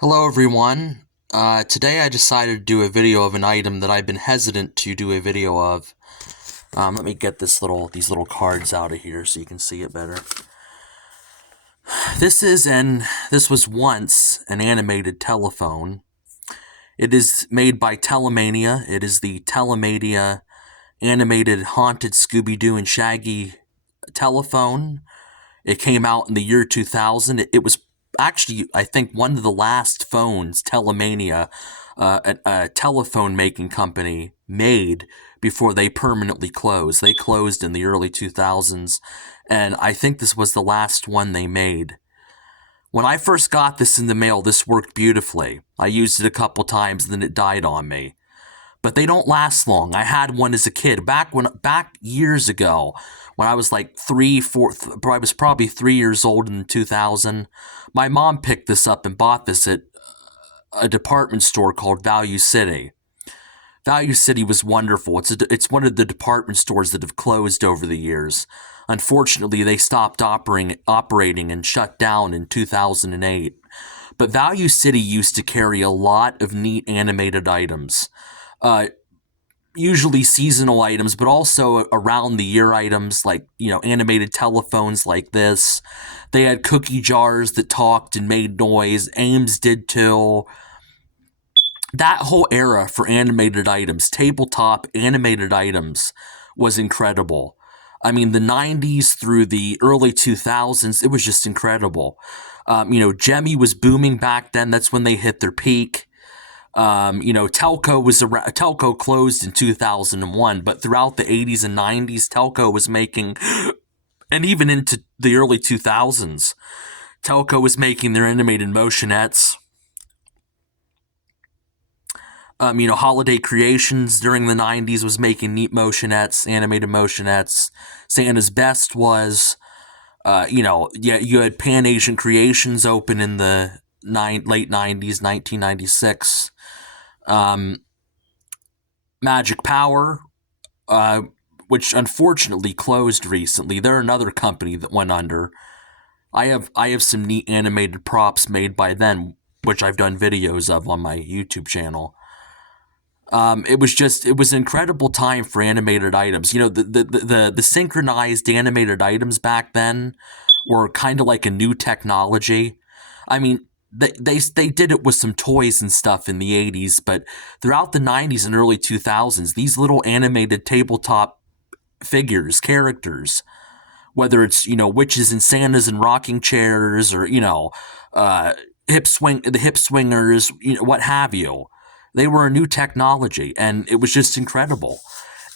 Hello everyone. Today I decided to do a video of an item that I've been hesitant to do a video of. Let me get these little cards out of here so you can see it better. This was once an animated telephone. It is made by Telemania. It is the Telemania animated haunted Scooby-Doo and Shaggy telephone. It came out in the year 2000. It was actually, I think, one of the last phones Telemania, a telephone making company, made before they permanently closed. They closed in the early 2000s, and I think this was the last one they made. When I first got this in the mail, this worked beautifully. I used it a couple times, and then it died on me. But they don't last long. I had one as a kid back years ago when I was like I was probably 3 years old in 2000. My mom picked this up and bought this at a department store called Value City. Value City was wonderful. It's one of the department stores that have closed over the years. Unfortunately, they stopped operating and shut down in 2008. But Value City used to carry a lot of neat animated items. Uh, Usually seasonal items, but also around the year items like, animated telephones like this. They had cookie jars that talked and made noise. Ames did too. That whole era for animated items, tabletop animated items, was incredible. I mean, the 90s through the early 2000s, it was just incredible. Gemmy was booming back then. That's when they hit their peak. Telco closed in 2001, but throughout the 80s and 90s, Telco was making, and even into the early 2000s, Telco was making their animated motionettes. Holiday Creations during the 90s was making neat motionettes, animated motionettes. Santa's Best was, you had Pan Asian Creations open in the late 90s, 1996. Magic Power, which unfortunately closed recently. They're another company that went under. I have some neat animated props made by them, which I've done videos of on my YouTube channel. It was an incredible time for animated items. The synchronized animated items back then were kind of like a new technology. I mean, they did it with some toys and stuff in the 80s, but throughout the 90s and early 2000s, these little animated tabletop figures, characters, whether it's, witches and Santas and rocking chairs, or, the hip swingers, what have you. They were a new technology, and it was just incredible.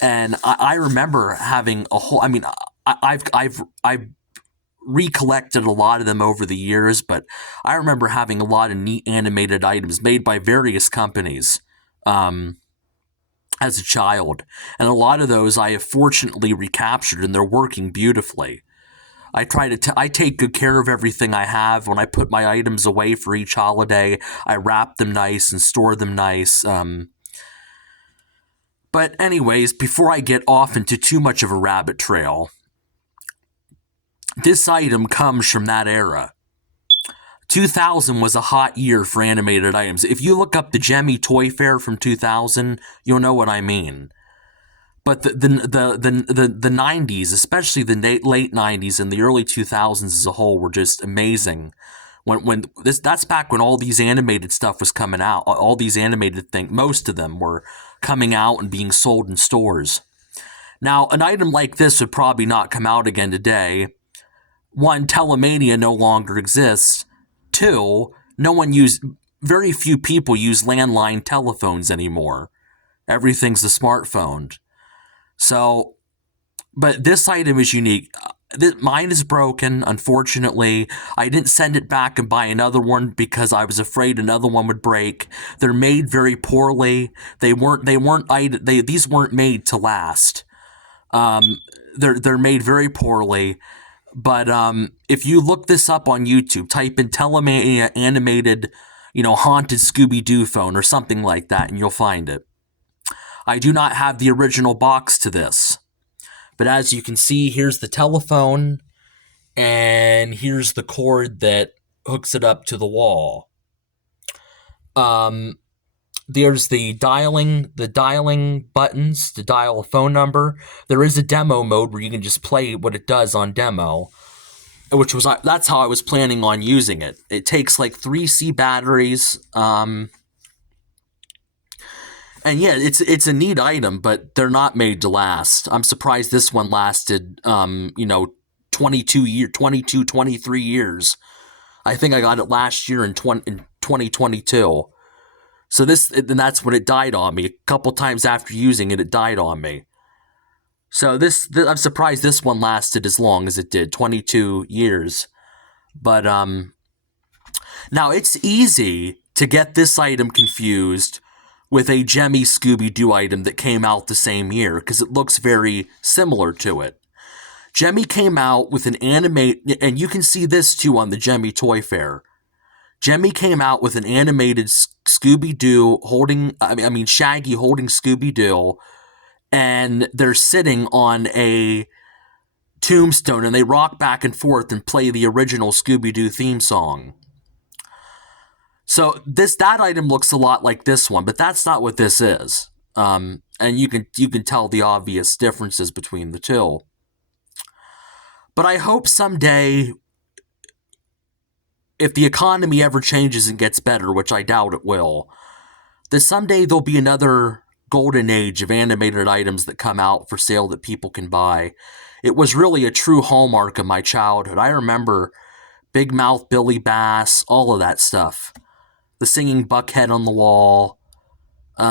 And I remember having a whole. I mean, I've recollected a lot of them over the years, but I remember having a lot of neat animated items made by various companies as a child, and a lot of those I have fortunately recaptured, and they're working beautifully. I take good care of everything I have. When I put my items away for each holiday, I wrap them nice and store them nice. But anyways, before I get off into too much of a rabbit trail, this item comes from that era. 2000 was a hot year for animated items. If you look up the Gemmy Toy Fair from 2000, you'll know what I mean. But the 90s, especially the late 90s and the early 2000s as a whole, were just amazing. That's back when all these animated stuff was coming out. All these animated things, most of them were coming out and being sold in stores. Now, an item like this would probably not come out again today. One, Telemania no longer exists. Two, very few people use landline telephones anymore. Everything's a smartphone. So, but this item is unique. Mine is broken, unfortunately. I didn't send it back and buy another one because I was afraid another one would break. They're made very poorly. These weren't made to last. They're made very poorly. But if you look this up on YouTube, type in Telemania animated, haunted Scooby-Doo phone or something like that, and you'll find it. I do not have the original box to this. But as you can see, here's the telephone, and here's the cord that hooks it up to the wall. There's the dialing buttons to dial a phone number. There is a demo mode where you can just play what it does on demo, which was that's how I was planning on using it. It takes like 3C batteries, and yeah, it's a neat item, but they're not made to last. I'm surprised this one lasted, 23 years. I think I got it last year in 2022. So and that's when it died on me. A couple times after using it, it died on me. So I'm surprised this one lasted as long as it did, 22 years. But now it's easy to get this item confused with a Jemmy Scooby-Doo item that came out the same year because it looks very similar to it. Jemmy came out with an animate, and you can see this too on the Jemmy Toy Fair. Jemmy came out with an animated Scooby-Doo Shaggy holding Scooby-Doo, and they're sitting on a tombstone, and they rock back and forth and play the original Scooby-Doo theme song. So that item looks a lot like this one, but that's not what this is. And you can tell the obvious differences between the two. But I hope someday, if the economy ever changes and gets better, which I doubt it will, that someday there'll be another golden age of animated items that come out for sale that people can buy. It was really a true hallmark of my childhood. I remember Big Mouth Billy Bass, all of that stuff. The singing Buckhead on the wall.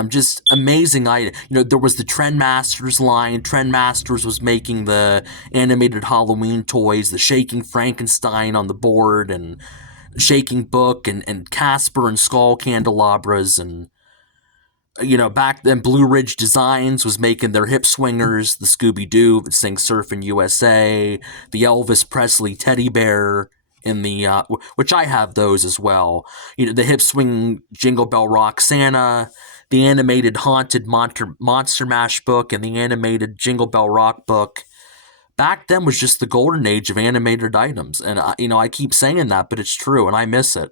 Just amazing item. There was the Trendmasters line. Trendmasters was making the animated Halloween toys, the Shaking Frankenstein on the board, and Shaking Book, and Casper and Skull candelabras, and back then Blue Ridge Designs was making their hip swingers, the Scooby-Doo that sing Surfin' USA, the Elvis Presley teddy bear, in the which I have those as well. The hip swing Jingle Bell Rock Santa, the animated Haunted Monster Mash book, and the animated Jingle Bell Rock book. Back then was just the golden age of animated items, and I keep saying that, but it's true, and I miss it.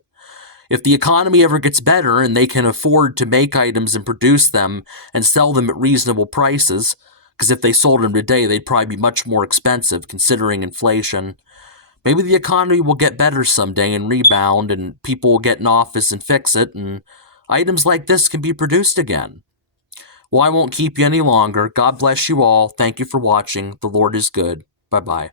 If the economy ever gets better and they can afford to make items and produce them and sell them at reasonable prices, because if they sold them today, they'd probably be much more expensive considering inflation. Maybe the economy will get better someday and rebound, and people will get in office and fix it, and items like this can be produced again. Well, I won't keep you any longer. God bless you all. Thank you for watching. The Lord is good. Bye-bye.